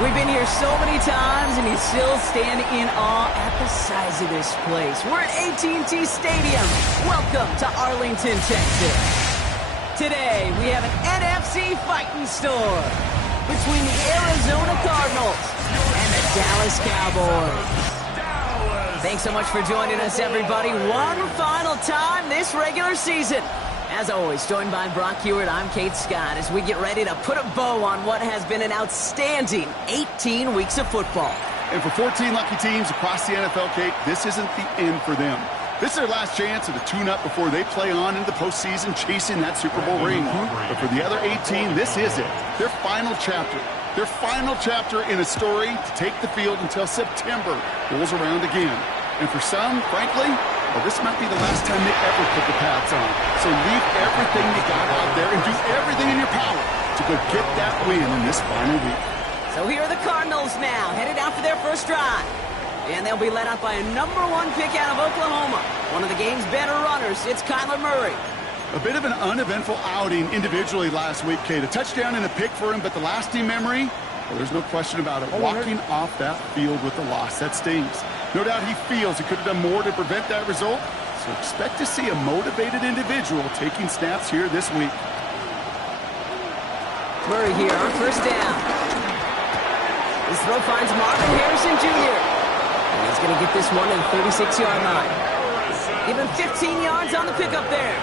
We've been here so many times, and you still stand in awe at the size of this place. We're at AT&T Stadium. Welcome to Arlington, Texas. Today, we have an NFC fighting storm between the Arizona Cardinals and the Dallas Cowboys. Thanks so much for joining us, everybody. One final time this regular season. As always, joined by Brock Hewitt, I'm Kate Scott as we get ready to put a bow on what has been an outstanding 18 weeks of football. And for 14 lucky teams across the NFL, Kate, this isn't the end for them. This is their last chance to tune-up before they play on into the postseason chasing that Super Bowl ring. But for the other 18, this is it. Their final chapter. Their final chapter in a story to take the field until September rolls around again. And for some, frankly, well, this might be the last time they ever put the pads on. So leave everything you got out there and do everything in your power to go get that win in this final week. So here are the Cardinals now, headed out for their first drive. And they'll be led out by a #1 pick out of Oklahoma. One of the game's better runners, it's Kyler Murray. A bit of an uneventful outing individually last week, Kate. A touchdown and a pick for him, but the lasting memory, well, there's no question about it. Walking off that field with the loss, that stings. No doubt he feels he could have done more to prevent that result, so expect to see a motivated individual taking snaps here this week. Murray here on first down. His throw finds Marvin Harrison Jr. And he's going to get this one to the 36-yard line. Give him 15 yards on the pickup there.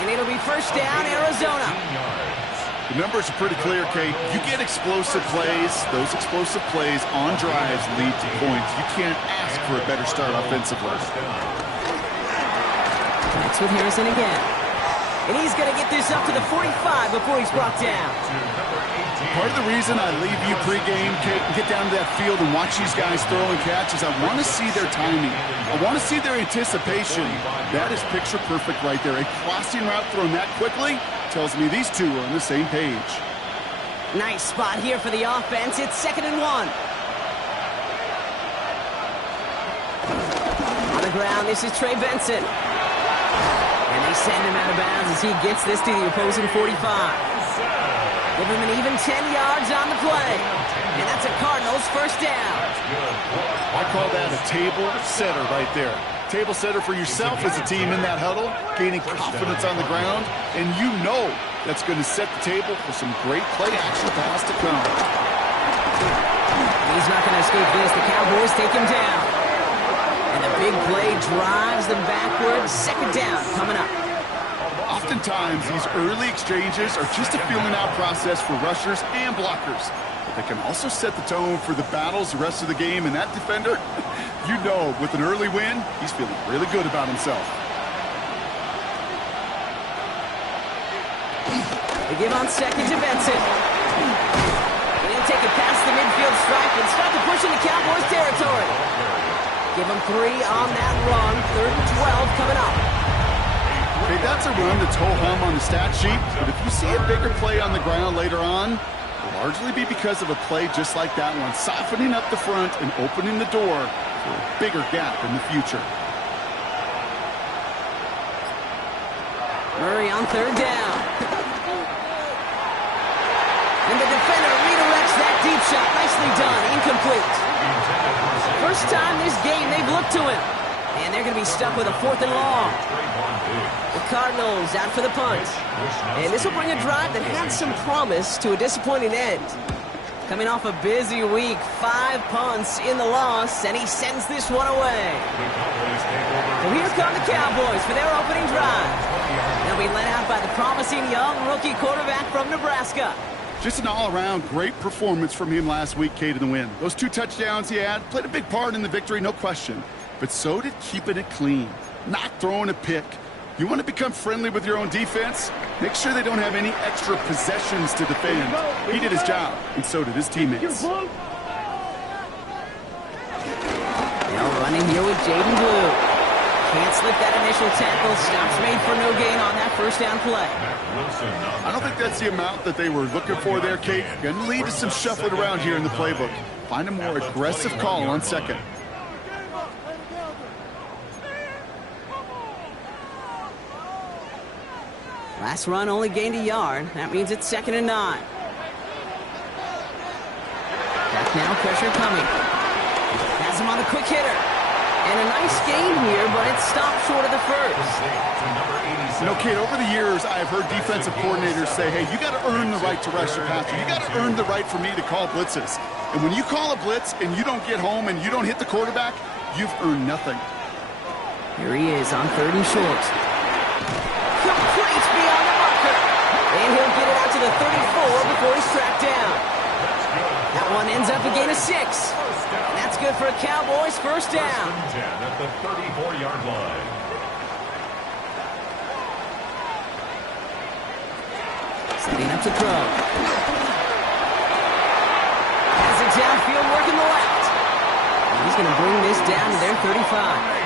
And it'll be first down, Arizona. The numbers are pretty clear, Kate. You get explosive plays. Those explosive plays on drives lead to points. You can't ask for a better start offensively. That's with Harrison again. And he's going to get this up to the 45 before he's brought down. Part of the reason I leave you pregame, Kate, and get down to that field and watch these guys throw and catch is I want to see their timing. I want to see their anticipation. That is picture perfect right there. A crossing route thrown that quickly tells me these two are on the same page. Nice spot here for the offense. It's 2nd and 1. On the ground, this is Trey Benson. And they send him out of bounds as he gets this to the opposing 45. Give him an even 10 yards on the play. And that's a Cardinals first down. I call that a table setter right there. Table setter for yourself as a team in that huddle, gaining confidence on the ground, and you know that's going to set the table for some great play action pass to come. He's not going to escape this. The Cowboys take him down. And the big play drives them backwards. 2nd down coming up. Oftentimes, these early exchanges are just a feeling out process for rushers and blockers. But they can also set the tone for the battles the rest of the game, and that defender, you know, with an early win, he's feeling really good about himself. They give on 2nd to Benson. And he'll take it past the midfield stripe and start to push into Cowboys territory. Give him 3 on that run. 3rd and 12 coming up. Okay, that's a run that's ho-hum on the stat sheet, but if you see a bigger play on the ground later on, Largely be because of a play just like that one, softening up the front and opening the door for a bigger gap in the future. Murray on third down. And the defender redirects that deep shot. Nicely done. Incomplete. First time this game they've looked to him. And they're going to be stuck with a 4th and long. The Cardinals out for the punt. And this will bring a drive that had some promise to a disappointing end. Coming off a busy week, 5 punts in the loss, and he sends this one away. So here come the Cowboys for their opening drive. They'll be led out by the promising young rookie quarterback from Nebraska. Just an all-around great performance from him last week, Kate, in the win. Those 2 touchdowns he had played a big part in the victory, no question. But so did keeping it clean, not throwing a pick. You want to become friendly with your own defense? Make sure they don't have any extra possessions to defend. He did his job, and so did his teammates. Now running here with Jaden Blue. Can't slip that initial tackle. Stops made for no gain on that first down play. I don't think that's the amount that they were looking for there, Kate. Going to lead to some shuffling around here in the playbook. Find a more aggressive call on second. Last run only gained a yard. That means it's 2nd and 9. Back now, pressure coming. Has him on a quick hitter. And a nice gain here, but it stopped short of the first. You know, Kate, over the years, I've heard defensive coordinators say, hey, you got to earn the right to rush your passer. You got to earn the right for me to call blitzes. And when you call a blitz and you don't get home and you don't hit the quarterback, you've earned nothing. Here he is on 3rd and short. Complete beyond the marker. And he'll get it out to the 34 before he's tracked down. That one ends up a gain of 6. That's good for a Cowboys first down. At the 34-yard line. Setting up to throw. Has it downfield working the left. And he's going to bring this down to their 35.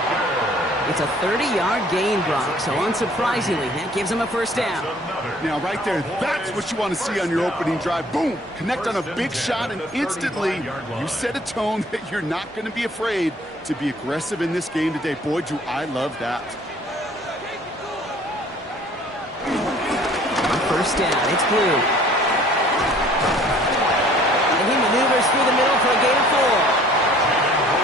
It's a 30-yard gain, Brock, so unsurprisingly, that gives him a first down. Now, right there, that's what you want to see on your opening drive. Boom! Connect on a big shot, and instantly, you set a tone that you're not going to be afraid to be aggressive in this game today. Boy, do I love that. On first down, it's Blue. And he maneuvers through the middle for a gain of 4.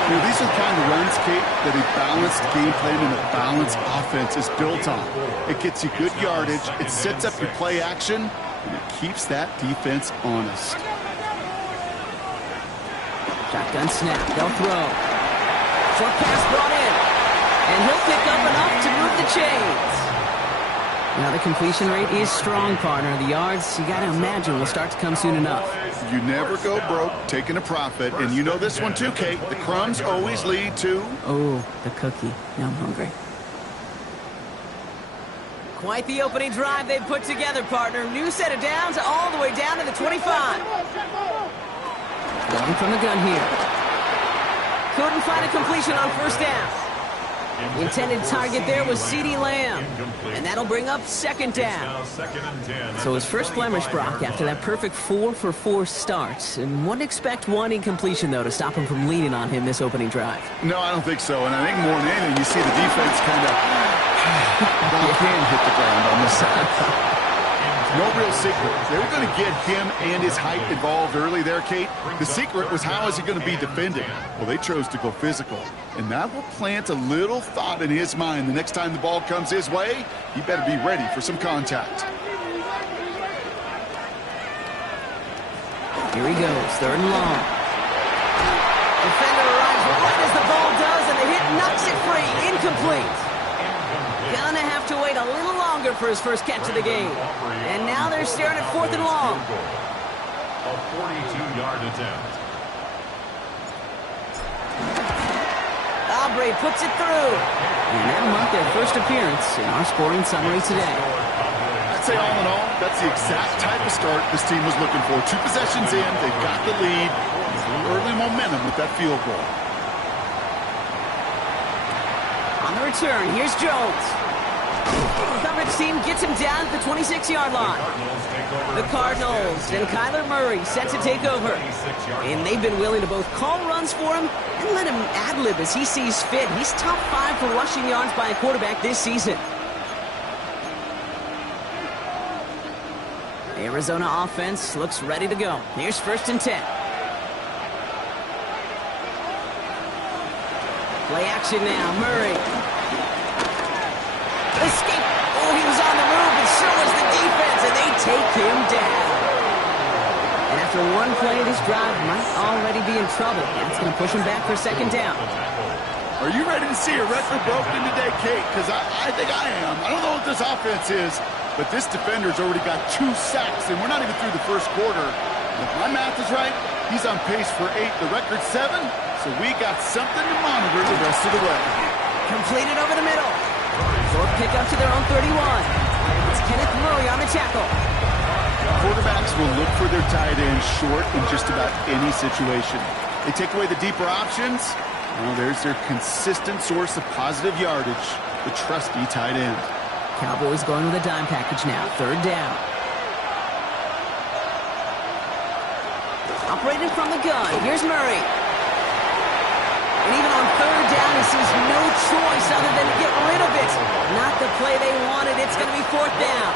You know, these are the kind of runs, Kate, that a balanced game plan and a balanced offense is built on. It gets you good yardage, it sets up your play action, and it keeps that defense honest. Shotgun snap, they'll throw. Short pass brought in. And he'll pick up enough to move the chains. Now the completion rate is strong, partner. The yards, you got to imagine, will start to come soon enough. You never go broke taking a profit, and you know this one too, Kate. The crumbs always lead to... Oh, the cookie. Now I'm hungry. Quite the opening drive they've put together, partner. New set of downs all the way down to the 25. Going from the gun here. Couldn't find a completion on first down. The intended target there was CeeDee Lamb, and that'll bring up 2nd down. So his first blemish, Brock, after that perfect 4-for-4 start. And wouldn't expect one incompletion, though, to stop him from leaning on him this opening drive. No, I don't think so. And I think more than anything, you see the defense kind of hit the ground on this side. No real secret. They were going to get him and his height involved early there, Kate. The secret was how is he going to be defending? Well, they chose to go physical. And that will plant a little thought in his mind. The next time the ball comes his way, he better be ready for some contact. Here he goes, 3rd and long. Defender arrives right as the ball does, and the hit knocks it free. Incomplete. Gonna have to wait a little longer for his first catch of the game. And now they're staring at 4th and long. A 42-yard attempt. Aubrey puts it through. And that'll mark their first appearance in our scoring summary today. I'd say all in all, that's the exact type of start this team was looking for. 2 possessions in, they've got the lead. Early momentum with that field goal. On the return, here's Jones. Coverage team gets him down at the 26-yard line. The Cardinals and Kyler Murray set to take over. And they've been willing to both call runs for him and let him ad-lib as he sees fit. He's top 5 for rushing yards by a quarterback this season. The Arizona offense looks ready to go. Here's 1st and 10. Play action now, Murray. Escape. Oh, he was on the move, and so was the defense, and they take him down. And after one play, this drive might already be in trouble. That's going to push him back for 2nd down. Are you ready to see a record broken today, Kate? Because I think I am. I don't know what this offense is, but this defender's already got 2 sacks, and we're not even through the 1st quarter. If my math is right, he's on pace for 8, the record 7, so we got something to monitor the rest of the way. Completed over the middle. Short pick up to their own 31. It's Kenneth Murray on the tackle. Quarterbacks will look for their tight end short in just about any situation. They take away the deeper options. Well, there's their consistent source of positive yardage, the trusty tight end. Cowboys going with a dime package now. 3rd down. Operating from the gun. Here's Murray. And even on 3rd down, he sees no choice other than to get rid of it. Not the play they wanted. It's going to be 4th down.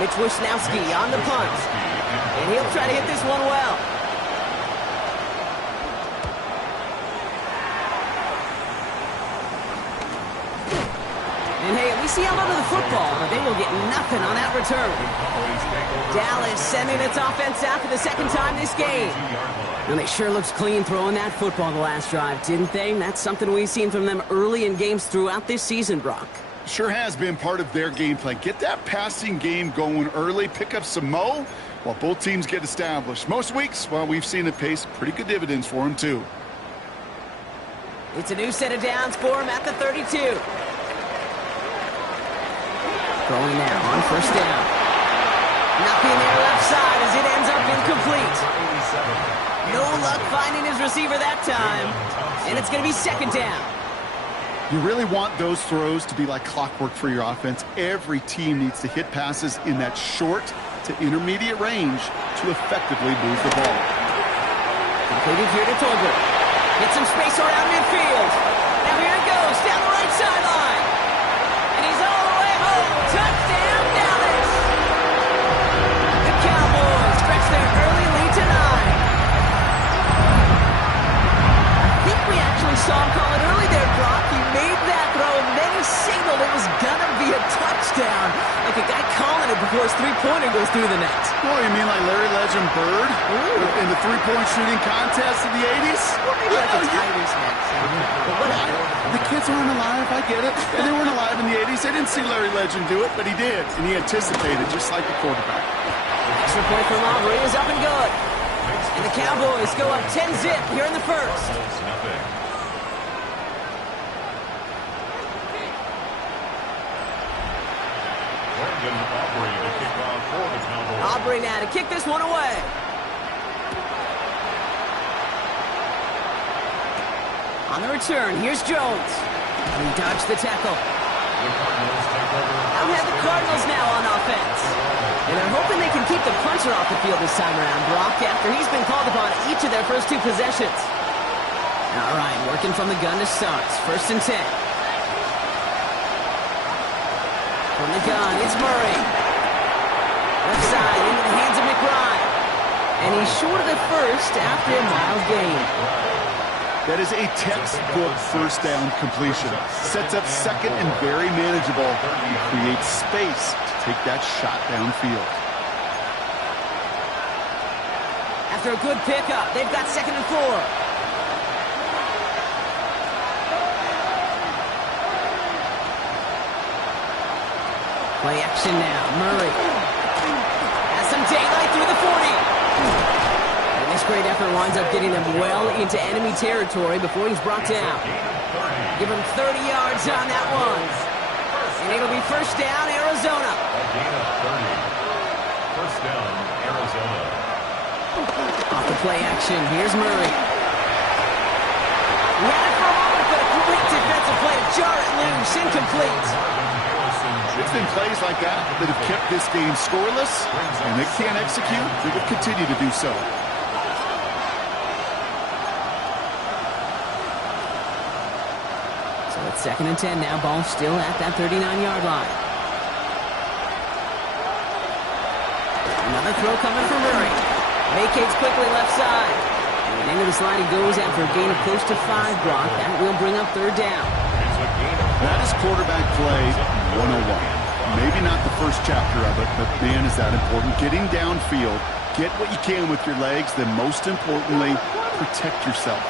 Mitch Wisnowski on the punt. And he'll try to hit this one well. And hey, at least he held onto the football, but they will get nothing on that return. Dallas sending its offense out for the 2nd time this game. And they sure looked clean throwing that football the last drive, didn't they? That's something we've seen from them early in games throughout this season, Brock. Sure has been part of their game plan. Get that passing game going early, pick up some mo while both teams get established. Most weeks, well, we've seen it pays pretty good dividends for them, too. It's a new set of downs for him at the 32. Throwing now on 1st down. Nothing there left side as it ends up incomplete. No luck finding his receiver that time. And it's going to be 2nd down. You really want those throws to be like clockwork for your offense. Every team needs to hit passes in that short to intermediate range to effectively move the ball. Completed here to Tolbert. Get some space around midfield. Now here it goes down the right sideline. And he's all the way home. Touchdown, Dallas. The Cowboys stretch their early lead to 9. I think we actually saw him call it early there, Brock. He made that throw, and then he signaled it was going to be a touchdown. Like a guy calling it before his three-pointer goes through the net. Oh, you mean like Larry Legend Bird in the three-point shooting contest of the 80s? Well, maybe like a Tyrese net. But whatever. The kids aren't alive, I get it. And they weren't alive in the 80s. They didn't see Larry Legend do it, but he did. And he anticipated, just like the quarterback. Extra point from Aubrey is up and good. And the Cowboys go up 10-zip here in the 1st. Aubrey now to kick this one away. On the return, here's Jones. He dodged the tackle. Now have the Cardinals now on offense. And they're hoping they can keep the puncher off the field this time around, Brock, after he's been called upon each of their first 2 possessions. All right, working from the gun to start. 1st and 10. From the gun, it's Murray. Left side into the hands of McBride. And he's short of the first after a mild gain. That is a textbook 1st down completion. Sets up 2nd and very manageable. And creates space to take that shot downfield. After a good pickup, they've got 2nd and 4. Play action now. Murray has some daylight through the 40. And this great effort winds up getting him well into enemy territory before he's brought down. Give him 30 yards on that one. And it'll be 1st down, Arizona. First down, Arizona. Off the play action, here's Murray. He had it for a moment, but a complete defensive play to jar it loose, incomplete. It's been plays like that that have kept this game scoreless, and they can't execute. They will continue to do so. So it's 2nd and 10 now. Ball still at that 39-yard line. Another throw coming from Murray. Vacates quickly left side. And into the slide he goes after a gain of close to 5, Brock. That will bring up 3rd down. That is quarterback play 101. Maybe not the first chapter of it, but man, is that important. Getting downfield, get what you can with your legs, then most importantly, protect yourself.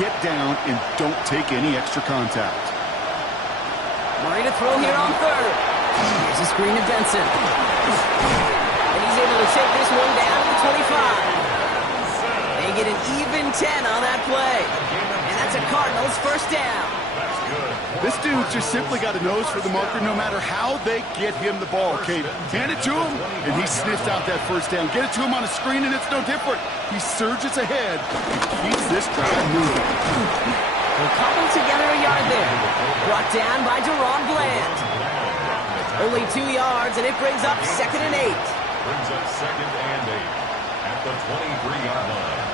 Get down and don't take any extra contact. Murray to throw here on 3rd. Here's a screen to Benson. And he's able to take this one down to the 25. They get an even 10 on that play. And that's a Cardinals 1st down. This dude just simply got a nose for the marker no matter how they get him the ball. Okay, hand it to him, and he sniffs out that 1st down. Get it to him on a screen, and it's no different. He surges ahead and keeps this drive moving. They cobble together a yard there. Brought down by Deron Bland. Only 2 yards, and it brings up 2nd and 8. Brings up 2nd and 8 at the 23-yard line.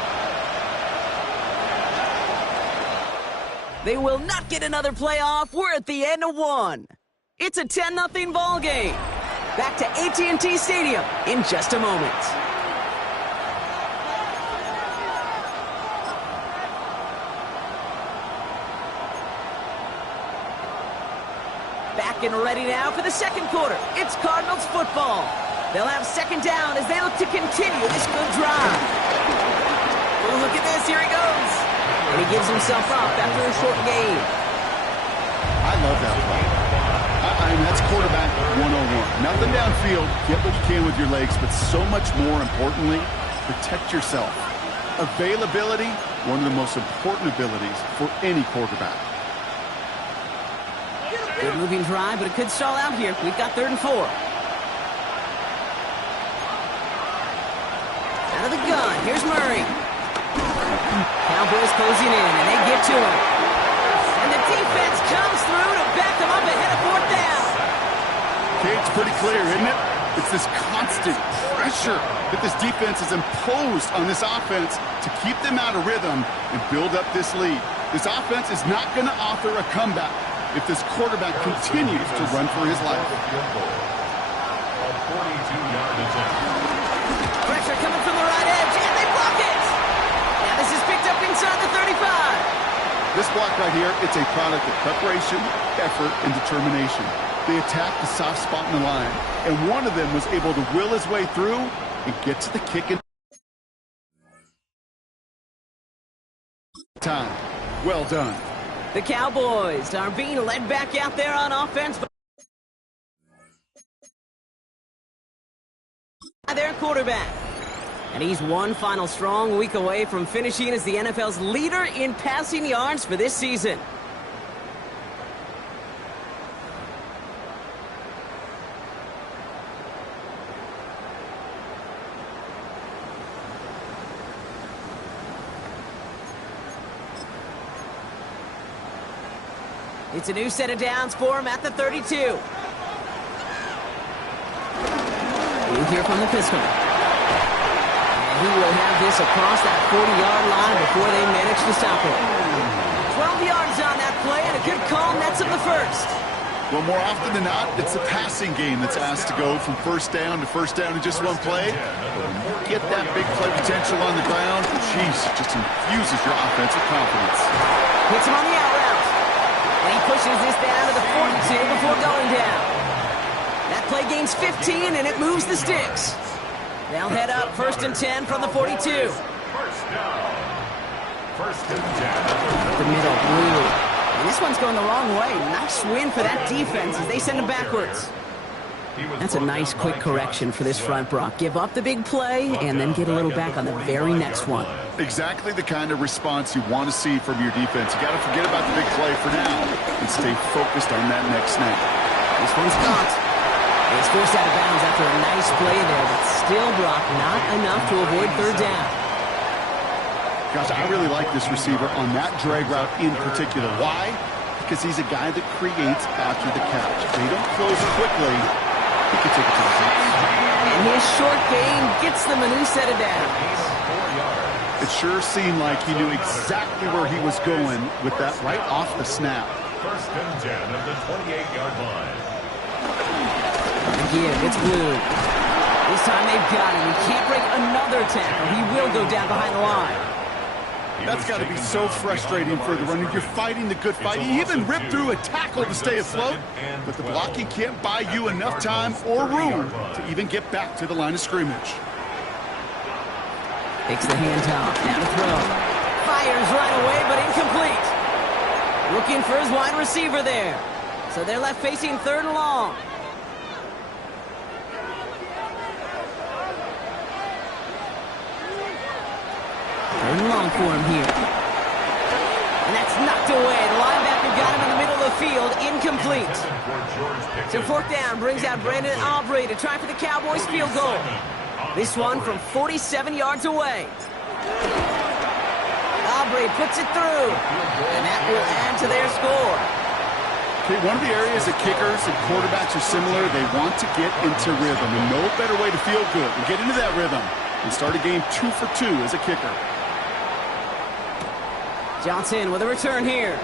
They will not get another playoff. We're at the end of 1. It's a 10-0 ball game. Back to AT&T Stadium in just a moment. Back and ready now for the 2nd quarter. It's Cardinals football. They'll have 2nd down as they look to continue this good drive. Oh, look at this. Here he goes. And he gives himself up after a short gain. I love that play. I mean, that's quarterback 101. Nothing downfield. Get what you can with your legs, but so much more importantly, protect yourself. Availability, one of the most important abilities for any quarterback. Good moving drive, but it could stall out here. We've got 3rd and 4. Out of the gun. Here's Murray. Cowboys closing in, and they get to him. And the defense comes through to back them up ahead of 4th down. Okay, it's pretty clear, isn't it? It's this constant pressure that this defense has imposed on this offense to keep them out of rhythm and build up this lead. This offense is not going to offer a comeback if this quarterback continues to run for his life. A 42-yard attempt. Pressure coming from the right edge, and they block it. Now this is picked up inside the 35. This block right here, it's a product of preparation, effort, and determination. They attacked the soft spot in the line, and one of them was able to will his way through and get to the kick in time. Well done. The Cowboys are being led back out there on offense by their quarterback. And he's one final strong week away from finishing as the NFL's leader in passing yards for this season. It's a new set of downs for him at the 32. You hear from the pistol. And he will have this across that 40-yard line before they manage to stop him. 12 yards on that play, and a good call nets him the 1st. Well, more often than not, it's the passing game that's asked to go from 1st down to 1st down in just one play. But when you get that big play potential on the ground, geez, it just infuses your offensive confidence. Hits him on the out route. And he pushes this down to the 42 before going down. That play gains 15, and it moves the sticks. They'll head up 1st and 10 from the 42. First down. 1st and 10. The middle, blue. And this one's going the wrong way. Nice win for that defense as they send him backwards. That's a nice quick correction for this front, Brock. Give up the big play and then get a little back on the very next one. Exactly the kind of response you want to see from your defense. You got to forget about the big play for now and stay focused on that next snap. This one's caught. He's forced out of bounds after a nice play there, but still, Brock, not enough to avoid 3rd down. Gosh, I really like this receiver on that drag route in particular. Why? because he's a guy that creates after the catch. If they don't close quickly, he can take it to the seats. And his short gain gets them a new set of downs. It sure seemed like he knew exactly where he was going with that right off the snap. First and 10 at the 28-yard line. Again, it's Blue. This time they've got him. He can't break another tackle. He will go down behind the line. That's got to be so frustrating for the runner. You're fighting the good fight. You even ripped through a tackle to stay afloat, but the blocking can't buy you enough time or room to even get back to the line of scrimmage. Takes the handoff, down to throw. Fires right away, but incomplete. Looking for his wide receiver there. So they're left facing 3rd and long. 3rd and long for him here. And that's knocked away. The linebacker got him in the middle of the field. Incomplete. So 4th down brings out Brandon Aubrey to try for the Cowboys field goal. This one from 47 yards away. Aubrey puts it through. And that will add to their score. Okay, one of the areas that kickers and quarterbacks are similar, they want to get into rhythm. And no better way to feel good than get into that rhythm and start a game 2 for 2 as a kicker. Johnson with a return here.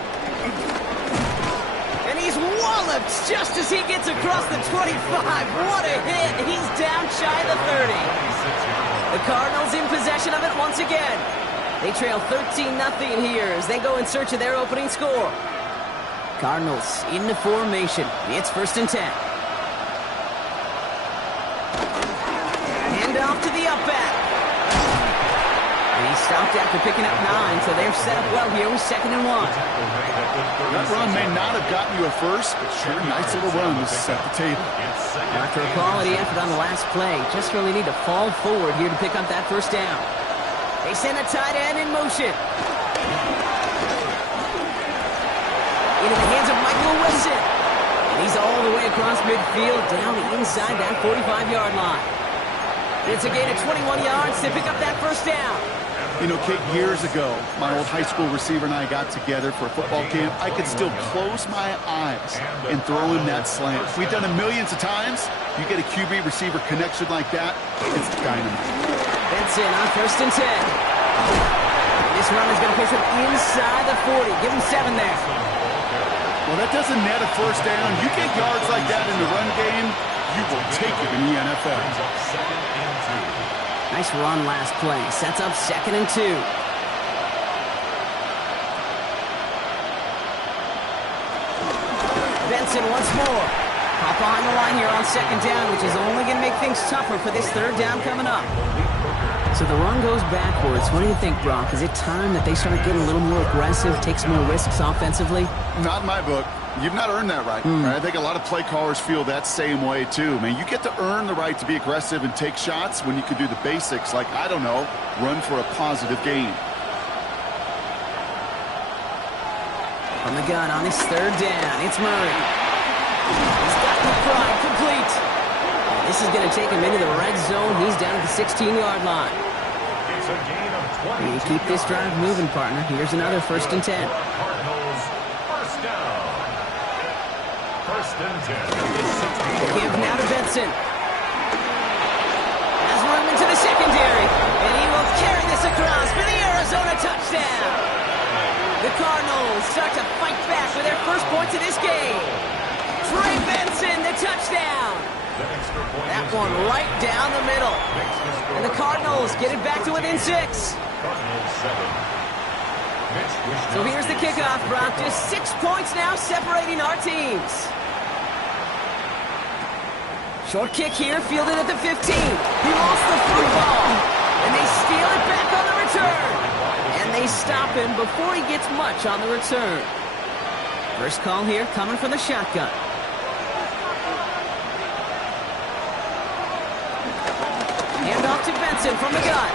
And he's walloped just as he gets across the 25. What a hit. He's down shy of the 30. The Cardinals in possession of it once again. They trail 13-0 here as they go in search of their opening score. Cardinals in the formation. It's 1st and 10. Hand off to the up back. And he stopped after picking up 9, so they're set up well here with 2nd and 1. That run may not have gotten you a first, but sure, nice little run to set the table. After a quality effort on the last play, just really need to fall forward here to pick up that 1st down. They send a tight end in motion. Into the hands of Michael Wilson. And he's all the way across midfield, down inside that 45-yard line. It's a gain of 21 yards to pick up that 1st down. You know, Kate, years ago, my old high school receiver and I got together for a football camp. I could still close my eyes and throw him that slant. We've done it millions of times. You get a QB receiver connection like that, it's dynamite. Benson on 1st and 10. This run is going to push him inside the 40. Give him 7 there. Well, that doesn't net a 1st down. You get yards like that in the run game, you will take it in the NFL. Nice run last play. Sets up 2nd and 2. Benson once more. Hop behind the line here on 2nd down, which is only going to make things tougher for this 3rd down coming up. So the run goes backwards. What do you think, Brock? Is it time that they start getting a little more aggressive, take some more risks offensively? Not in my book. You've not earned that right. I think a lot of play callers feel that same way, too. Man, you get to earn the right to be aggressive and take shots when you can do the basics, like, I don't know, run for a positive gain. From the gun on his 3rd down, it's Murray. He's got the pride complete. This is going to take him into the red zone. He's down at the 16-yard line. It's a gain of 20. You keep this drive moving, partner. Here's another 1st and 10. Cardinals, 1st down. 1st and 10. Give now to Benson. Has room into the secondary. And he will carry this across for the Arizona touchdown. The Cardinals start to fight back for their 1st points of this game. Trey Benson, the touchdown. That one right down the middle. And the Cardinals get it back to within 6. So here's the kickoff, Brock. Just 6 points now separating our teams. Short kick here, fielded at the 15. He lost the football. And they steal it back on the return. And they stop him before he gets much on the return. First call here coming from the shotgun. Hand off to Benson from the gun.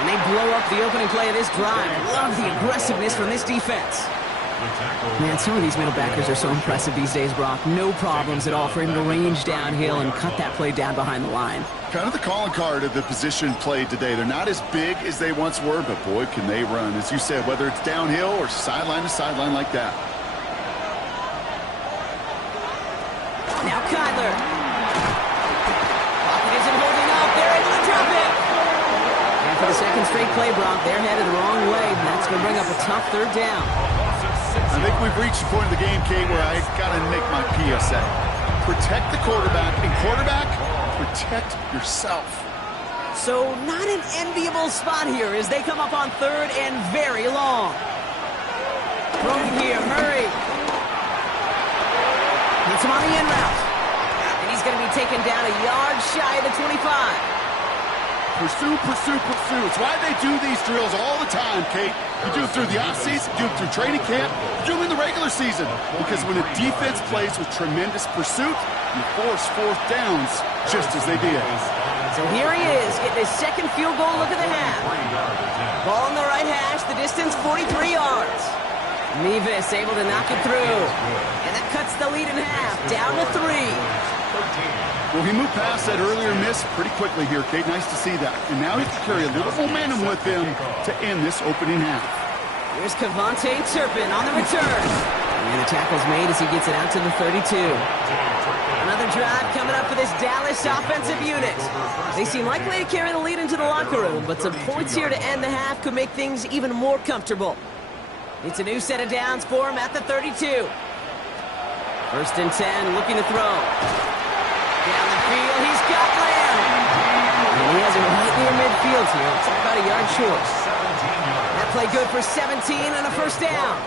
And they blow up the opening play of this drive. Love the aggressiveness from this defense. Man, some of these middle backers are so impressive these days, Brock. No problems at all for him to range downhill and cut that play down behind the line. Kind of the calling card of the position played today. They're not as big as they once were, but boy, can they run. As you said, whether it's downhill or sideline to sideline like that. straight play, Brock. They're headed the wrong way, and that's going to bring up a tough third down. I think we've reached the point of the game, Kate, where I got to make my PSA. Protect the quarterback, and quarterback, protect yourself. So not an enviable spot here as they come up on third and very long. Throwing here, Murray. Gets him on the in route. And he's going to be taken down a yard shy of the 25. Pursue, pursue, pursue. It's why they do these drills all the time, Kate. You do it through the offseason, you do it through training camp, you do it in the regular season. Because when a defense plays with tremendous pursuit, you force fourth downs just as they did. So here he is, getting his second field goal look at the half. Ball on the right hash, the distance 43 yards. Mevis able to knock it through. And that cuts the lead in half, down to 3. Well, he moved past that earlier miss pretty quickly here, Kate. Nice to see that. And now he can carry a little momentum with him to end this opening half. Here's Kevontae Turpin on the return. And the tackle's made as he gets it out to the 32. Another drive coming up for this Dallas offensive unit. They seem likely to carry the lead into the locker room, but some points here to end the half could make things even more comfortable. It's a new set of downs for him at the 32. First and 10, looking to throw. Down the field, he's got Lamb. And he has it right near midfield here. It's about a yard short. That play good for 17 and a first down.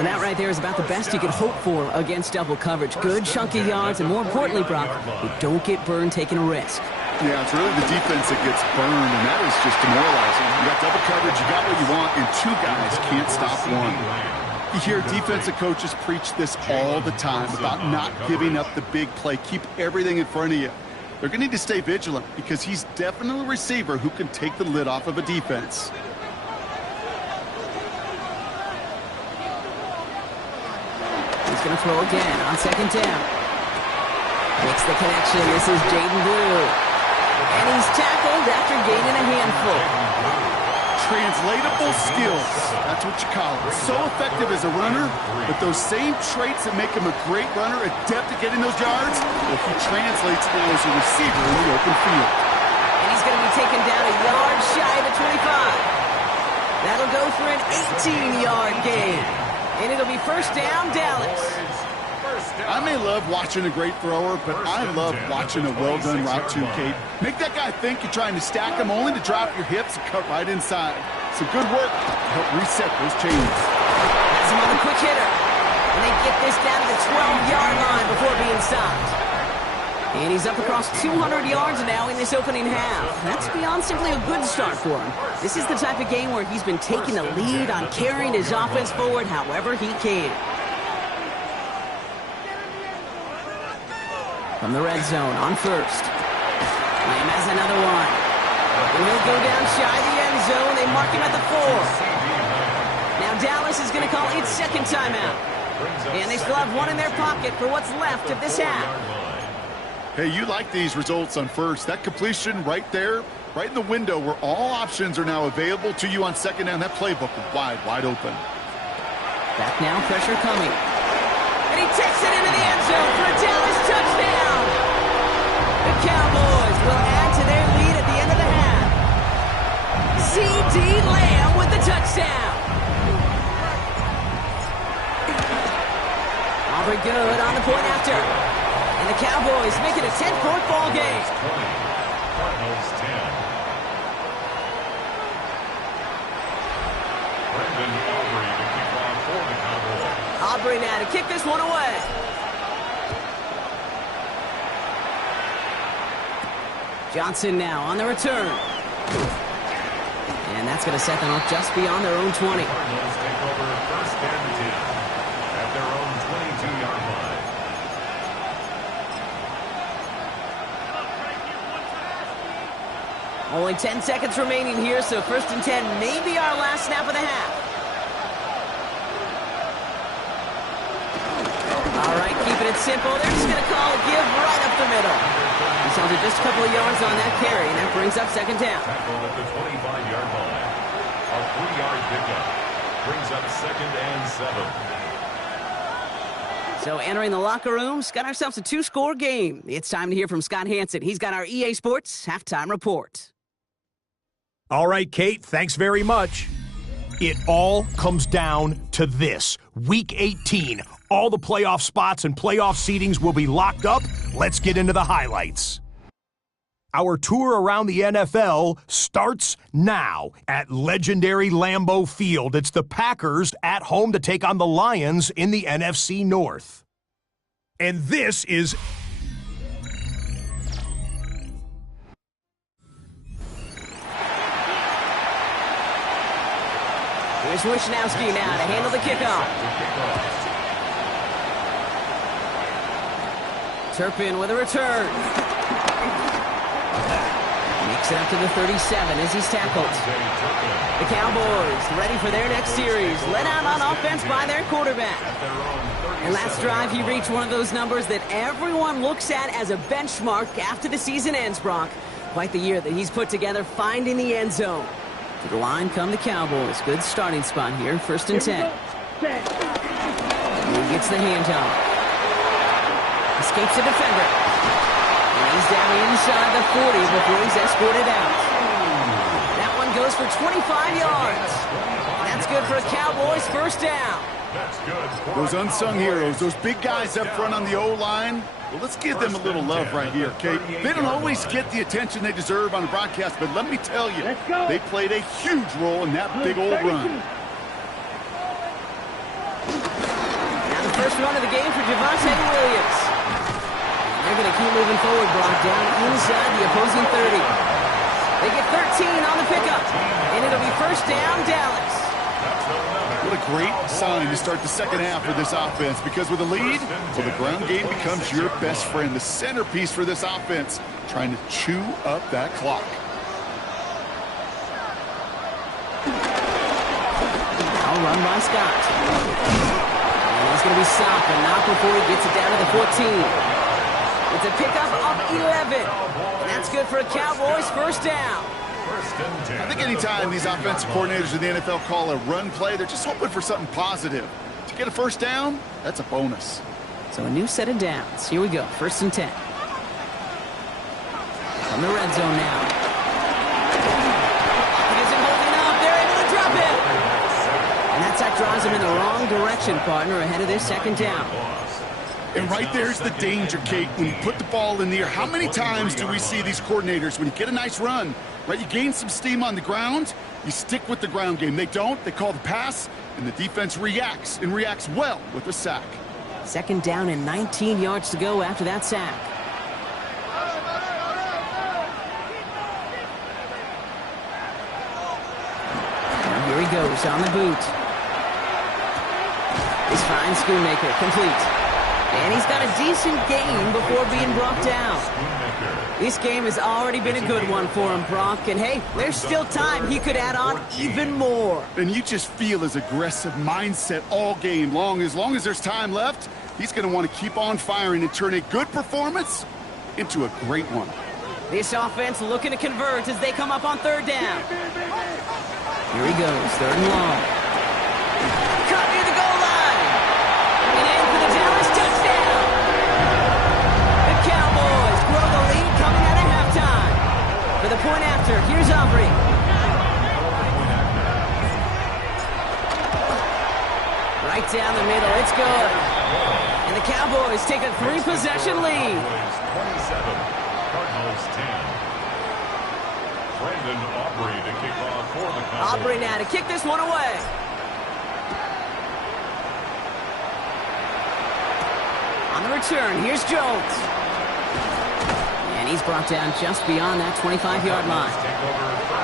And that right there is about the best you could hope for against double coverage. Good chunky yards, and more importantly, Brock, you don't get burned taking a risk. Yeah, it's really the defense that gets burned, and that is just demoralizing. You got double coverage, you got what you want, and two guys can't stop one. You hear defensive coaches preach this all the time about not giving up the big play. Keep everything in front of you. They're going to need to stay vigilant because he's definitely a receiver who can take the lid off of a defense. He's going to throw again on second down. Makes the connection. This is Jaden Blue. And he's tackled after gaining a handful. Translatable skills. That's what you call it. So effective as a runner, but those same traits that make him a great runner, adept at getting those yards, well, he translates now as a receiver in the open field. And he's going to be taken down a yard shy of the 25. That'll go for an 18-yard gain. And it'll be first down, Dallas. I may love watching a great thrower, but I love watching a well-done route too, Kate. Make that guy think you're trying to stack him only to drop your hips and cut right inside. Some good work to help reset those chains. That's another quick hitter. And they get this down to the 12-yard line before being stopped. And he's up across 200 yards now in this opening half. That's beyond simply a good start for him. This is the type of game where he's been taking the lead on carrying his offense forward however he can. From the red zone on first. Lamb has another one. And he'll go down shy of the end zone. They mark him at the 4. Now Dallas is going to call its second timeout. And they still have one in their pocket for what's left of this half. Hey, you like these results on first. That completion right there, right in the window where all options are now available to you on second down. That playbook is wide open. Back now, pressure coming. And he takes it into the end zone for a Dallas touchdown. The Cowboys will add to their lead at the end of the half. C.D. Lamb with the touchdown. Aubrey good on the point after. And the Cowboys make it a 10-point ball game. Cardinals 10. Brendan Aubrey to kick off for the Cowboys. Aubrey now to kick this one away. Johnson now on the return. And that's going to set them up just beyond their own 20. Cardinals take over first and 10 at their own 22-yard line. Only 10 seconds remaining here, so first and 10 may be our last snap of the half. All right, keeping it simple. They're just going to call a give right up the middle. He's held it just a couple of yards on that carry, and that brings up second down. Tackle at the 25-yard line. A 3-yard pickup brings up second and 7. So entering the locker rooms, got ourselves a 2-score game. It's time to hear from Scott Hansen. He's got our EA Sports halftime report. All right, Kate, thanks very much. It all comes down to this. Week 18, all the playoff spots and playoff seedings will be locked up. Let's get into the highlights. Our tour around the NFL starts now at legendary Lambeau Field. It's the Packers at home to take on the Lions in the NFC North. And this is... Here's Wishnowski now to handle the kickoff. Turpin with a return. Makes it up to the 37 as he's tackled. The Cowboys ready for their next series. Led out on offense by their quarterback. And last drive, he reached one of those numbers that everyone looks at as a benchmark after the season ends, Brock. Quite the year that he's put together, finding the end zone. To the line come the Cowboys. Good starting spot here. 1st and 10. He gets the handoff. Escapes the defender. And he's down inside the 40 before he's escorted out. That one goes for 25 yards. That's good for a Cowboys first down. Those unsung heroes, those big guys up front on the O-line, well, let's give them a little love right here, Kate. They don't always get the attention they deserve on the broadcast, but let me tell you, they played a huge role in that big old run. Now the first run of the game for Javonte Williams. They're going to keep moving forward, Brock, down inside the opposing 30. They get 13 on the pickup, and it'll be first down, Dallas. What a great sign to start the second half for this offense, because with a lead, well, the ground game becomes your best friend, the centerpiece for this offense, trying to chew up that clock. Now run by Scott. And he's going to be stopped, but not before he gets it down to the 14. It's a pickup of 11. And that's good for a Cowboys first down. I think anytime these offensive coordinators in the NFL call a run play, they're just hoping for something positive. To get a first down, that's a bonus. So a new set of downs. Here we go. 1st and 10. From the red zone now. He isn't holding up. They're able to drop it. And that sack drives him in the wrong direction, partner, ahead of their second down. And right there's the danger, Kate. When you put the ball in the air, how many times do we see these coordinators, when you get a nice run, right, you gain some steam on the ground, you stick with the ground game. They don't. They call the pass, and the defense reacts, and reacts well with the sack. Second down and 19 yards to go after that sack. And here he goes on the boot. He's fine, Schoonmaker, complete. And he's got a decent gain before being brought down. This game has already been a good one for him, Brock. And hey, there's still time. He could add on even more. And you just feel his aggressive mindset all game long. As long as there's time left, he's going to want to keep on firing and turn a good performance into a great one. This offense looking to convert as they come up on 3rd down. Here he goes, 3rd and long. Cut near the goal line. And in for the Dallas touchdown. The Cowboys grow the lead coming out of halftime. For the point after, here's Aubrey. Right down the middle, it's good. And the Cowboys take a 3-possession lead. 27, Cardinals 10. Brandon Aubrey to kick off for the Cowboys. Aubrey now to kick this one away. On the return, here's Jones. And he's brought down just beyond that 25-yard line.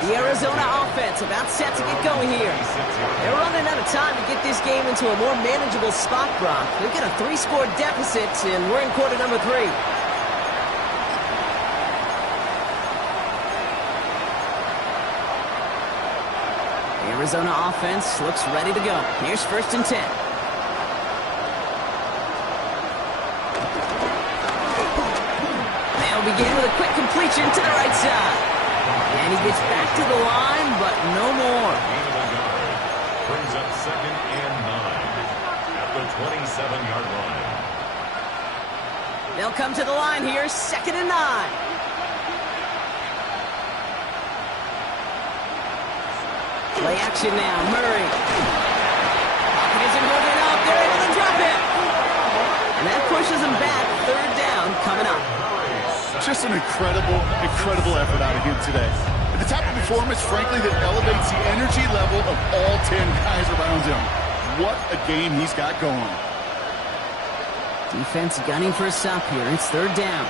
The Arizona offense about set to get going here. They're running out of time to get this game into a more manageable spot, Brock. They've got a 3-score deficit, and we're in quarter number 3. The Arizona offense looks ready to go. Here's 1st and 10. They'll begin with a quick completion to the right side. And he gets back to the line, but no more. Brings up 2nd and 9 at the 27-yard line. They'll come to the line here, 2nd and 9. Play action now. Murray. Pocket isn't moving up. They're able to drop it. And that pushes them back. Third down coming up. Just an incredible effort out of him today. And the type of performance, frankly, that elevates the energy level of all 10 guys around him. What a game he's got going. Defense gunning for a stop here. It's third down.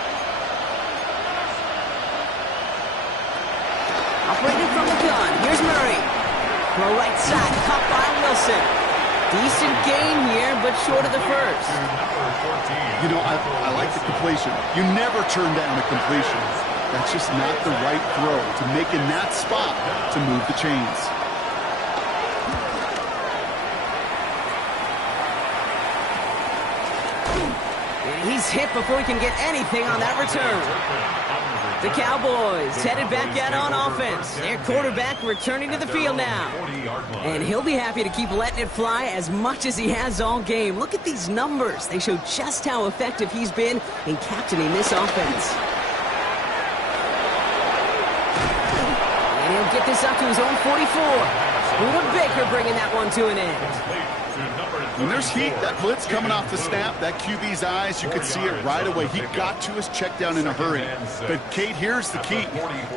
Operating from the gun. Here's Murray. Throw right side. Caught by Wilson. Decent gain here, but short of the first. You know, I like the completion. You never turn down a completion. That's just not the right throw to make in that spot to move the chains. And he's hit before he can get anything on that return. The Cowboys headed back out on offense. Their quarterback returning to the field now. And he'll be happy to keep letting it fly as much as he has all game. Look at these numbers. They show just how effective he's been in captaining this offense. And he'll get this up to his own 44. Buda Baker bringing that one to an end. When there's heat, that blitz coming off the snap, that QB's eyes, you could see it right away. He got to his check down in a hurry. But, Kate, here's the key.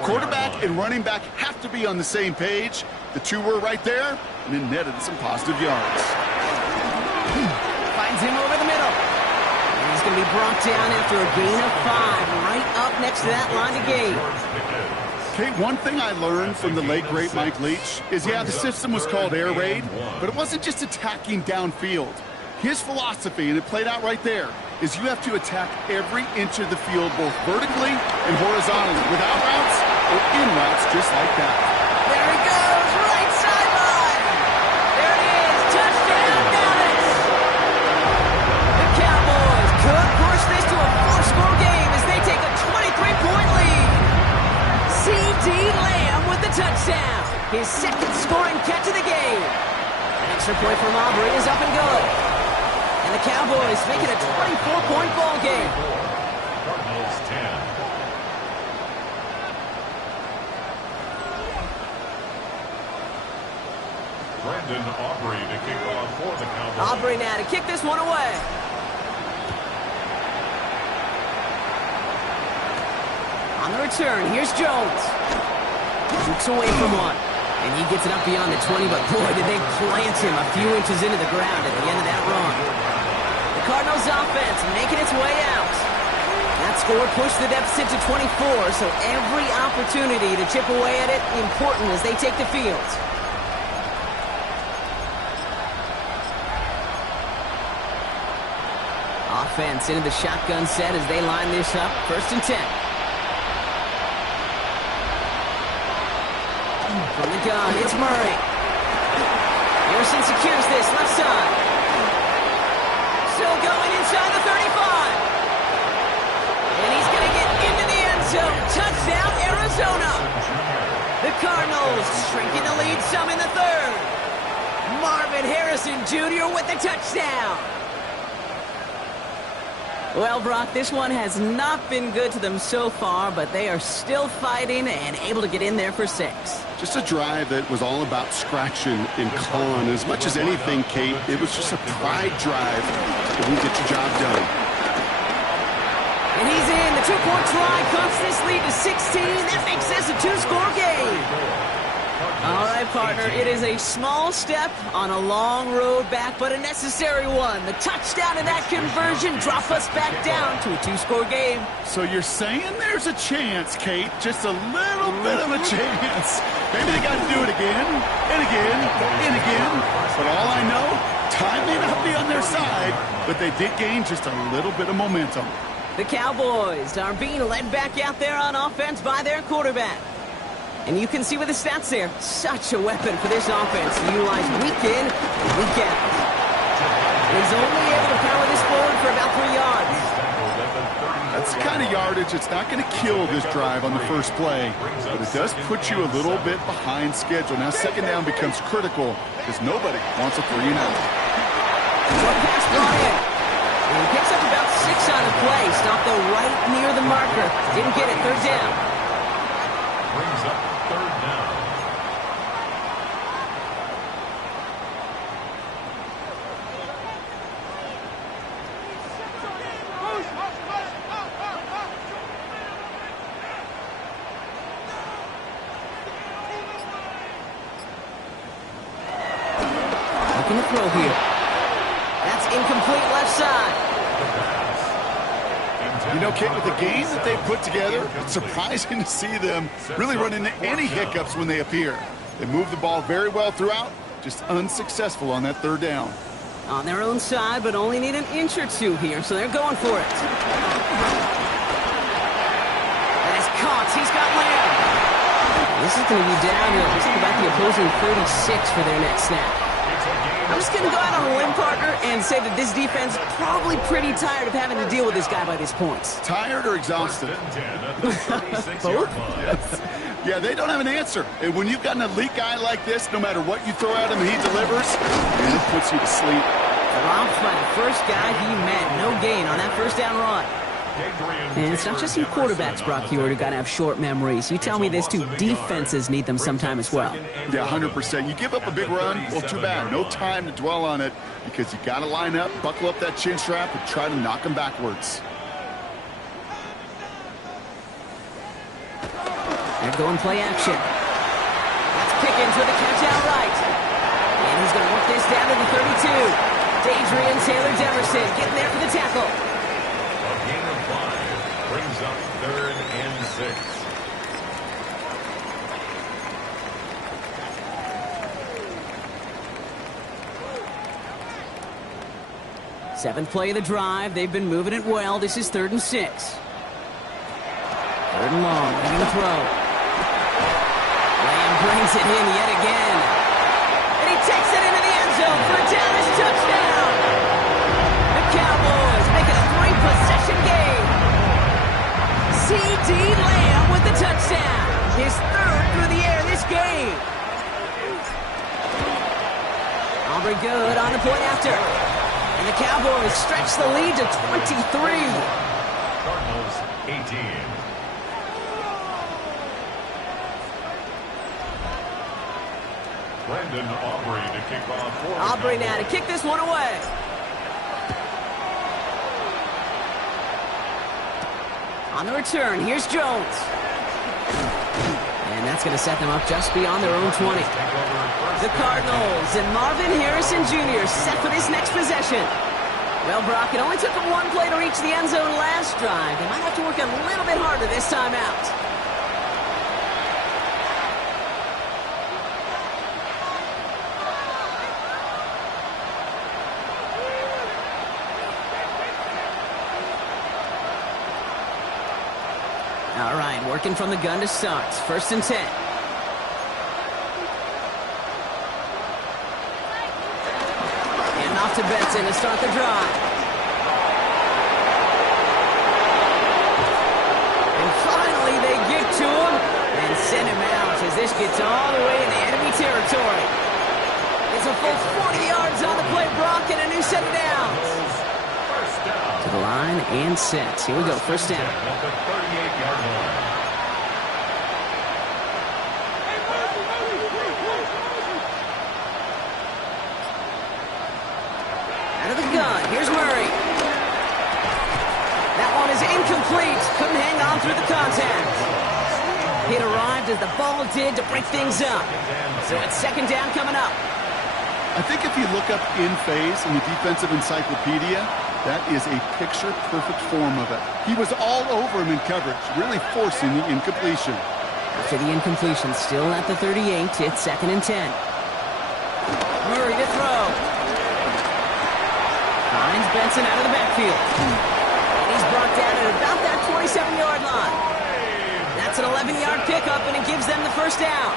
Quarterback and running back have to be on the same page. The two were right there, and it netted some positive yards. Finds him over the middle. And he's going to be brought down after a gain of 5, right up next to that line of game. Okay, one thing I learned from the late, great Mike Leach is, yeah, the system was called air raid, but it wasn't just attacking downfield. His philosophy, and it played out right there, is you have to attack every inch of the field, both vertically and horizontally, without routes or in routes, just like that. There he goes, right sideline. There it is, touchdown Dallas. The Cowboys could push this to a 4-score game as they take a 23-point lead. C.D. Lamb with the touchdown. His second scoring catch of the game. An extra point from Aubrey is up and good. And the Cowboys make it a 24-point ball game. Cardinals 10. Brandon Aubrey to kick off for the Cowboys. Aubrey now to kick this one away. On the return, here's Jones. Shoots away from one. And he gets it up beyond the 20, but boy, did they plant him a few inches into the ground at the end of that run. The Cardinals offense making its way out. That score pushed the deficit to 24, so every opportunity to chip away at it important as they take the field. Offense into the shotgun set as they line this up. 1st and 10. From the gun, it's Murray. Harrison secures this left side. Still going inside the 35. And he's going to get into the end zone. Touchdown, Arizona. The Cardinals shrinking the lead some in the 3rd. Marvin Harrison Jr. with the touchdown. Well, Brock, this one has not been good to them so far, but they are still fighting and able to get in there for 6. Just a drive that was all about scratching and clawing. As much as anything, Kate, it was just a pride drive that will get your job done. And he's in. The 2-point try cuts this lead to 16. That makes this a 2-score game. All right, partner, it is a small step on a long road back, but a necessary one. The touchdown and that conversion drop us back down to a 2-score game. So you're saying there's a chance, Kate, just a little bit of a chance. Maybe they got to do it again, and again, and again. But all I know, time may not be on their side, but they did gain just a little bit of momentum. The Cowboys are being led back out there on offense by their quarterback. And you can see with the stats there, such a weapon for this offense to utilize week in and week out. And he's only able to power this forward for about 3 yards. That's the kind of yardage that's not going to kill this drive on the first play, but it does put you a little bit behind schedule. Now 2nd down becomes critical because nobody wants a 3-and-out. Short pass brought in. And he picks up about 6 on the play. Stopped though right near the marker. Didn't get it. 3rd down. Brings up 3rd down. looking to throw here. That's incomplete left side. You know, Kate, with the game that they've put together, it's surprising to see them really run into any hiccups when they appear. They move the ball very well throughout, just unsuccessful on that third down. On their own side, but only need an inch or two here, so they're going for it. That is caught. He's got Lamb. This is going to be downhill. Let's think about the opposing 36 for their next snap. I'm just going to go out on a limb, partner, and say that this defense is probably pretty tired of having to deal with this guy by this point. Tired or exhausted? Both? Yes. Yeah, they don't have an answer. And when you've got an elite guy like this, no matter what you throw at him, he delivers, and it puts you to sleep. Dropped by the first guy he met. No gain on that first down run. And it's not just you quarterbacks, Brock Hewitt, who got to have short memories. You tell me this too, defenses need them sometime as well. Yeah, 100%. You give up a big run, well, too bad. No time to dwell on it because you got to line up, buckle up that chin strap, and try to knock them backwards. They're going play action. That's Pickens with a catch out right. And he's going to work this down to the 32. Adrian Taylor-Demerson getting there for the tackle. A gain of 5 brings up 3rd and 6. 7th play of the drive. They've been moving it well. This is 3rd and 6. 3rd and long. Leading throw. Lamb brings it in yet again. And he takes it into the end zone for a Dallas touchdown. The Cowboys make it a 3-possession game. C.D. Lamb with the touchdown. His 3rd through the air this game. Aubrey good on the point after. And the Cowboys stretch the lead to 23. Cardinals 18. Brandon Aubrey to kick off for Aubrey now to kick this one away. On the return, here's Jones. And that's going to set them up just beyond their own 20. The Cardinals and Marvin Harrison Jr. set for this next possession. Well, Brock, it only took them 1 play to reach the end zone last drive. They might have to work a little bit harder this time out. All right, working from the gun to start. 1st and 10. And off to Benson to start the drive. And finally, they get to him and send him out as this gets all the way into enemy territory. It's a full 40 yards on the play, Brock, and a new set of downs. To the line and set. Here we go, 1st down. At the 38-yard line. Out of the gun, here's Murray. That one is incomplete. Couldn't hang on through the contact. It arrived as the ball did to break things up. So it's 2nd down coming up. I think if you look up in phase in the defensive encyclopedia, that is a picture-perfect form of it. He was all over him in coverage, really forcing the incompletion. After the incompletion, still at the 38, it's 2nd and 10. Murray to throw. Finds Benson out of the backfield. And he's brought down at about that 27-yard line. That's an 11-yard pickup, and it gives them the 1st down.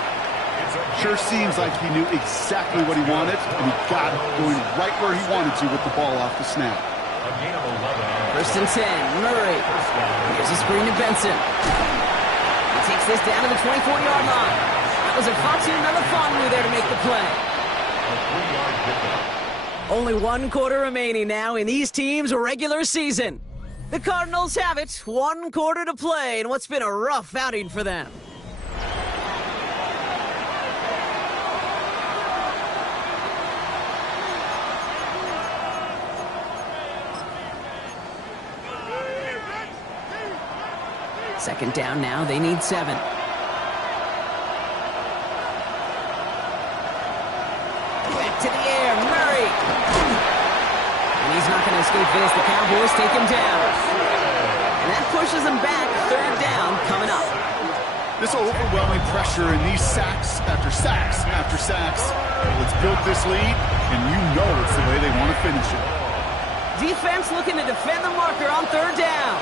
Sure seems like he knew exactly what he wanted, and he got it going right where he wanted to with the ball off the snap. A gain of 11. 1st and 10, Murray. Here's a screen to Benson. He takes this down to the 24-yard line. That was a Fatu Melifonwu there to make the play. A 3-yard pickup. Only 1 quarter remaining now in these teams' regular season. The Cardinals have it, 1 quarter to play in what's been a rough outing for them. Second down now, they need 7. Back to the air, Murray. He's not going to escape this. The Cowboys take him down. And that pushes them back. Third down coming up. This overwhelming pressure and these sacks after sacks after sacks. Let's build this lead, and you know it's the way they want to finish it. Defense looking to defend the marker on third down.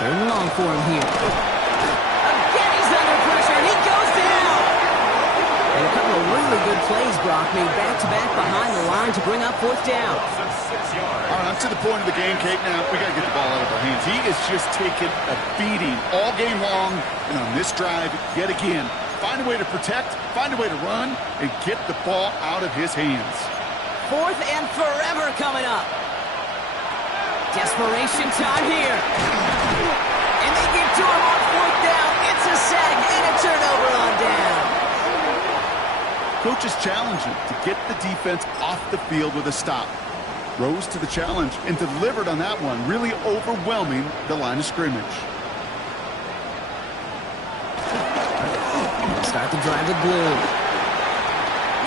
Third and long for him here. Again, he's under pressure, and he goes down. And a couple of really good plays, Brock, made back-to-back behind the line to bring up fourth down. All right, I'm to the point of the game, Kate. Now, we got to get the ball out of our hands. He is just taking a beating all game long, and on this drive, yet again, find a way to protect, find a way to run, and get the ball out of his hands. Fourth and forever coming up. Desperation time here. And they get to him on fourth down. It's a sack and a turnover on down. Coach is challenging to get the defense off the field with a stop. Rose to the challenge and delivered on that one, really overwhelming the line of scrimmage. Start the drive with blue.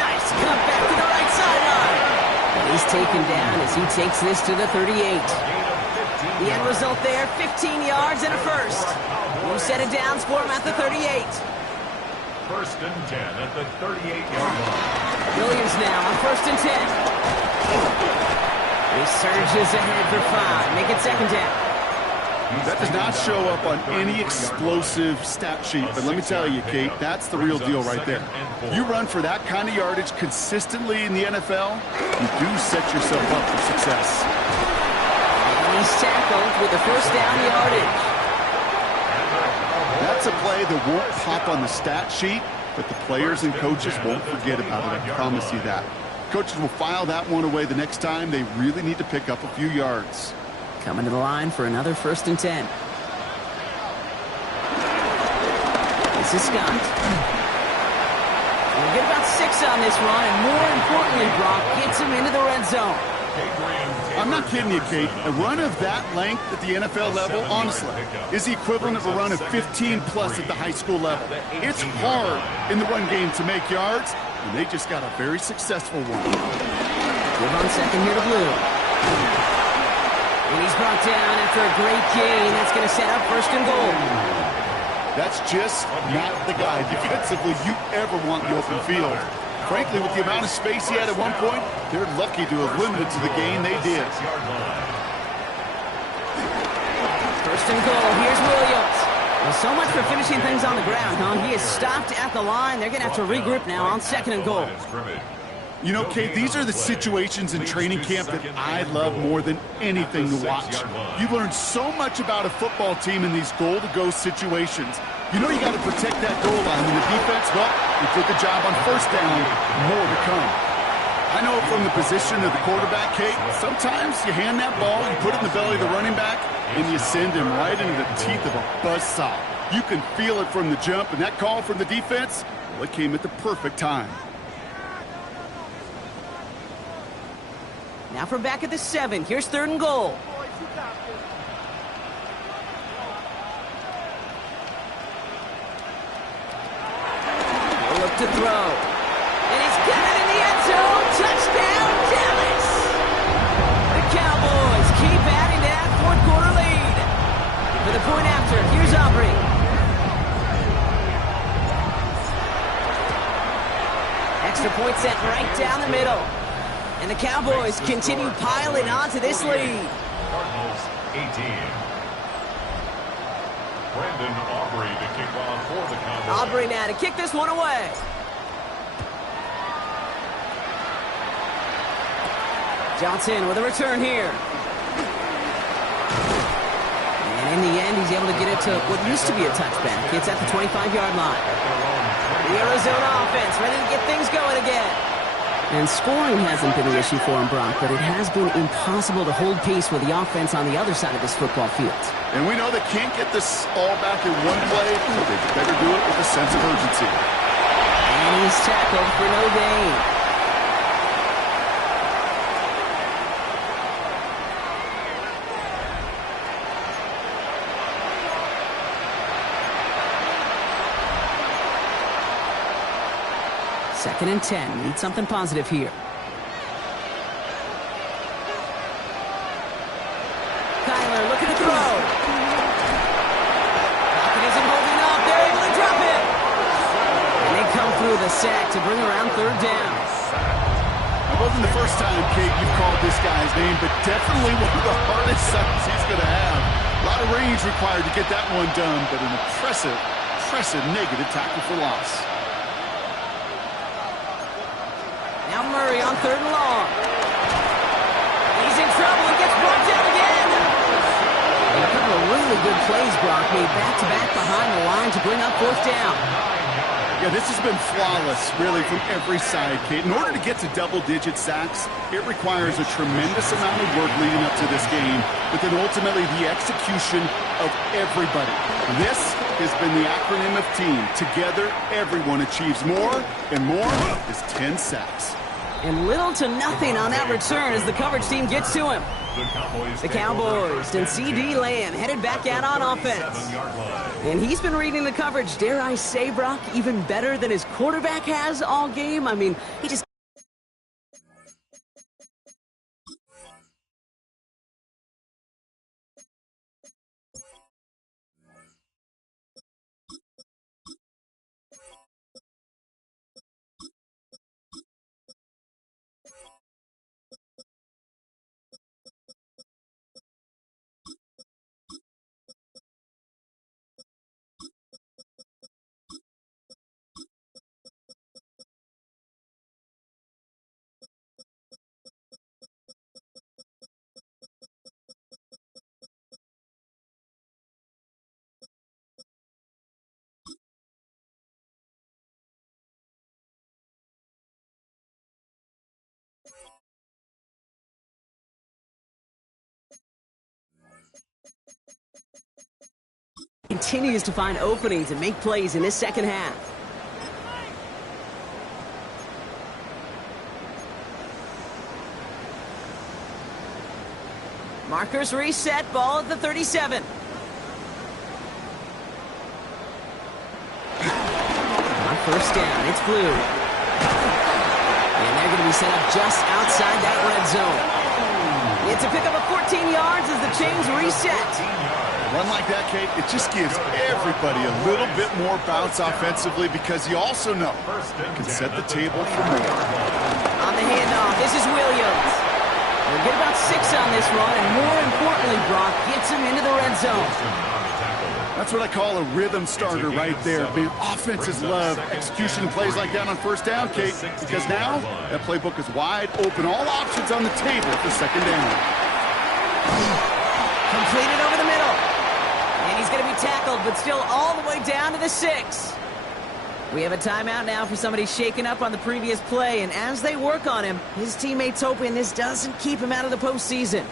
Nice cut back to the right sideline. He's taken down as he takes this to the 38. The end result there, 15 yards and a first. New set of downs for him at the 38. First and 10 at the 38-yard line. Williams now on first and 10. He surges ahead for 5. Make it second down. That does not show up on any explosive stat sheet, but let me tell you, Kate, that's the real deal right there. You run for that kind of yardage consistently in the NFL, you do set yourself up for success. And he's tackled with the first down yardage. That's a play that won't pop on the stat sheet, but the players and coaches won't forget about it, I promise you that. Coaches will file that one away the next time they really need to pick up a few yards. Coming to the line for another first and 10. This is Scott. We'll get about 6 on this run, and more importantly, Brock gets him into the red zone. I'm not kidding you, Kate. A run of that length at the NFL level, honestly, is the equivalent of a run of 15-plus at the high school level. It's hard in the run game to make yards, and they just got a very successful one. Give on second here to Blue. And he's brought down after a great gain. That's going to set up first and goal. That's just not the guy defensively you ever want in the open field. Frankly, with the amount of space he had at one point, they're lucky to have limited to the gain they did. First and goal. Here's Williams. Well, so much for finishing things on the ground, huh? He is stopped at the line. They're going to have to regroup now on second and goal. You know, Kate, these are the situations in training camp that I love more than anything to watch. You learn so much about a football team in these goal-to-go situations. You know you got to protect that goal line. And the defense, well, you did the job on first down. More to come. I know from the position of the quarterback, Kate, sometimes you hand that ball, you put it in the belly of the running back, and you send him right into the teeth of a buzzsaw. You can feel it from the jump, and that call from the defense, well, it came at the perfect time. Now from back at the 7. Here's third and goal. He'll look to throw. And he's got it in the end zone. Touchdown, Dallas! The Cowboys keep adding to that fourth quarter lead. For the point after, here's Aubrey. Extra point set right down the middle. And the Cowboys continue piling onto this lead. Cardinals 18. Brandon Aubrey to kick off for the Cowboys. Aubrey now to kick this one away. Johnson with a return here. And in the end, he's able to get it to what used to be a touchback. It's at the 25-yard line. The Arizona offense ready to get things going again. And scoring hasn't been an issue for him, Brock, but it has been impossible to hold pace with the offense on the other side of this football field. And we know they can't get this all back in one play, but they better do it with a sense of urgency. And he's tackled for no gain. Second and 10. Need something positive here. sack to bring around third down. It wasn't the first time, Kate, you've called this guy's name, but definitely one of the hardest sacks he's going to have. A lot of range required to get that one done, but an impressive negative tackle for loss. Now Murray on third and long. He's in trouble and gets brought down again. And a couple of really good plays, Brock, made back-to-back behind the line to bring up fourth down. Yeah, this has been flawless, really, from every side, Kate. In order to get to double-digit sacks, it requires a tremendous amount of work leading up to this game, but then ultimately the execution of everybody. This has been the acronym of team. Together, everyone achieves more, and more is 10 sacks. And little to nothing on that return as the coverage team gets to him. The Cowboys and C.D. Lamb headed back out on offense. And he's been reading the coverage, dare I say, Brock, even better than his quarterback has all game. I mean, he just... continues to find openings and make plays in this second half. Markers reset, ball at the 37. On first down, it's blue. And they're going to be set up just outside that red zone. It's a pickup of 14 yards as the chains reset. Run like that, Kate, it just gives everybody a little bit more bounce offensively because you also know it can set the table for more. On the handoff, this is Williams. We'll get about 6 on this run, and more importantly, Brock gets him into the red zone. That's what I call a rhythm starter right there. Man, offenses love execution plays like that on first down, Kate, because now that playbook is wide open. All options on the table for second down. Completed over the middle. And he's going to be tackled, but still all the way down to the 6. We have a timeout now for somebody shaken up on the previous play, and as they work on him, his teammates hoping this doesn't keep him out of the postseason.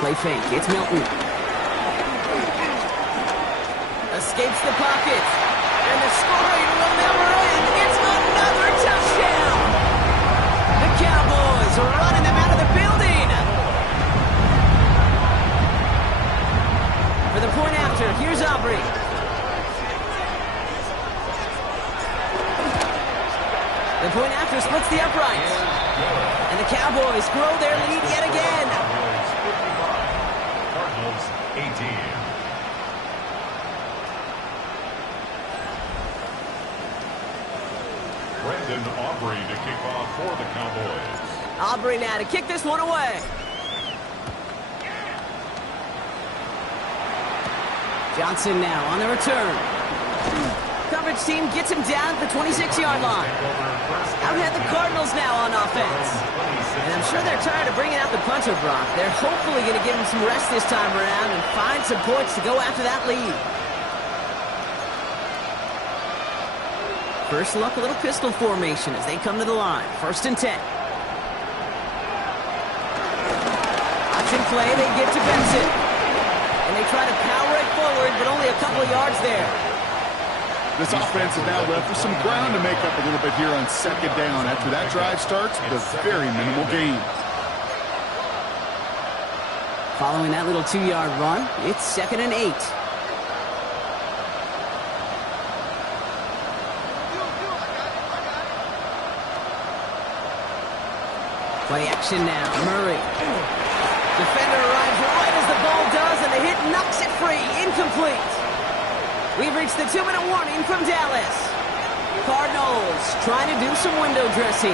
Play fake, it's Milton. Escapes the pocket, and the scoring will never end. It's another touchdown! The Cowboys are running them out of the building! For the point after, here's Aubrey. The point after splits the uprights. And the Cowboys grow their lead yet again. Cardinals 18. Brendan Aubrey to kick off for the Cowboys. Aubrey now to kick this one away. Johnson now on the return. Coverage team gets him down at the 26-yard line. Out ahead the Cardinals now on offense. And I'm sure they're tired of bringing out the punter, Brock. They're hopefully going to give him some rest this time around and find some points to go after that lead. First look, a little pistol formation as they come to the line. 1st and 10. Option play, they get to Benson. And they try to power it forward, but only a couple of yards there. This offense is now left with some ground to make up a little bit here on second down. After that drive starts with a very minimal gain. Following that little 2-yard run, it's 2nd and 8. Play action now, Murray. Defender arrives right as the ball does, and the hit knocks it free. Incomplete. We've reached the 2-minute warning from Dallas. Cardinals trying to do some window dressing.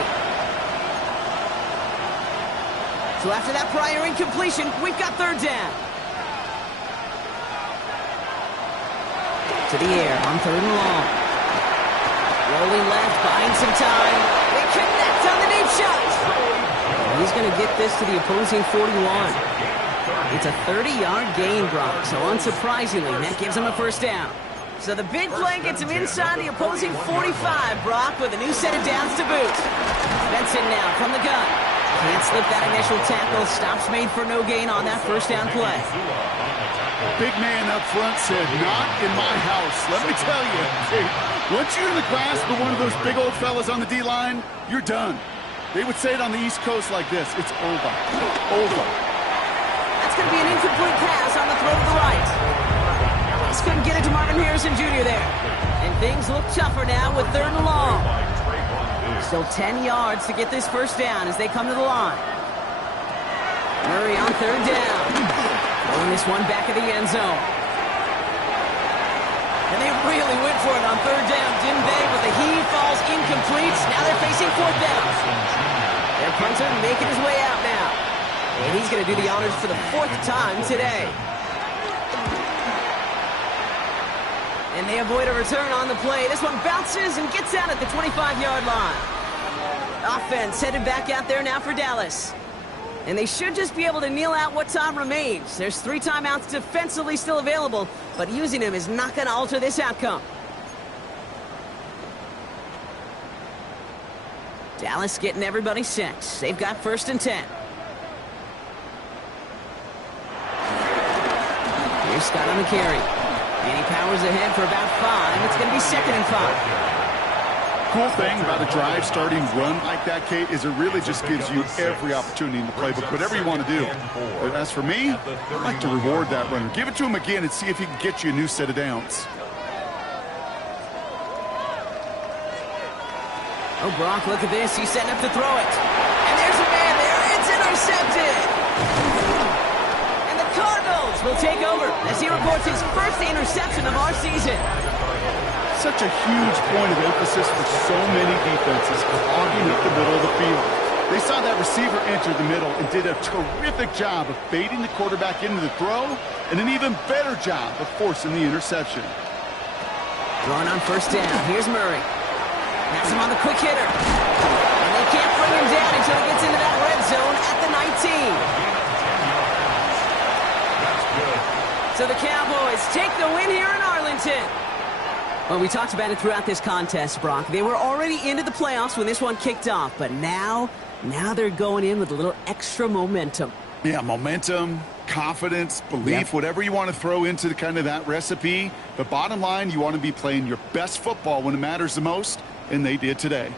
So after that prior incompletion, we've got third down. To the air on third and long. Rolling left, buying some time. They connect on the deep shot. He's going to get this to the opposing 41. It's a 30-yard gain, Brock, so unsurprisingly, that gives him a first down. So the big play gets him inside the opposing 45, Brock, with a new set of downs to boot. Benson now from the gun. Can't slip that initial tackle. Stops made for no gain on that first down play. Big man up front said, not in my house. Let me tell you, hey, once you're in the grasp of one of those big old fellas on the D-line, you're done. They would say it on the East Coast like this, it's over. Over. That's going to be an incomplete pass on the throw to the right. Just couldn't get it to Marvin Harrison Jr. there. And things look tougher now with third and long. Still 10 yards to get this first down as they come to the line. Murray on third down. Throwing this one back of the end zone. And they really went for it on third down, didn't they? But the heave falls incomplete. Now they're facing fourth down. Their punter making his way out now. And he's going to do the honors for the fourth time today. And they avoid a return on the play. This one bounces and gets out at the 25-yard line. Offense headed back out there now for Dallas. And they should just be able to kneel out what time remains. There's 3 timeouts defensively still available, but using them is not going to alter this outcome. Dallas getting everybody set. They've got first and 10. Here's Scott on the carry. And he powers ahead for about 5. It's going to be second and 5. Cool thing about a drive starting run like that, Kate, is it really just gives you every opportunity in the playbook, whatever you want to do. But as for me, I'd like to reward that runner. Give it to him again and see if he can get you a new set of downs. Oh, Brock, look at this. He's setting up to throw it. And there's a man there. It's intercepted. And the Cardinals will take over as he reports his first interception of our season. Such a huge point of emphasis for so many defenses clogging up the middle of the field. They saw that receiver enter the middle and did a terrific job of baiting the quarterback into the throw and an even better job of forcing the interception. Throwing on first down. Here's Murray. Has him on the quick hitter. And they can't bring him down until he gets into that red zone at the 19. So the Cowboys take the win here in Arlington. Well, we talked about it throughout this contest, Brock. They were already into the playoffs when this one kicked off, but now they're going in with a little extra momentum. Yeah, momentum, confidence, belief, whatever you want to throw into kind of that recipe. But bottom line, you want to be playing your best football when it matters the most, and they did today.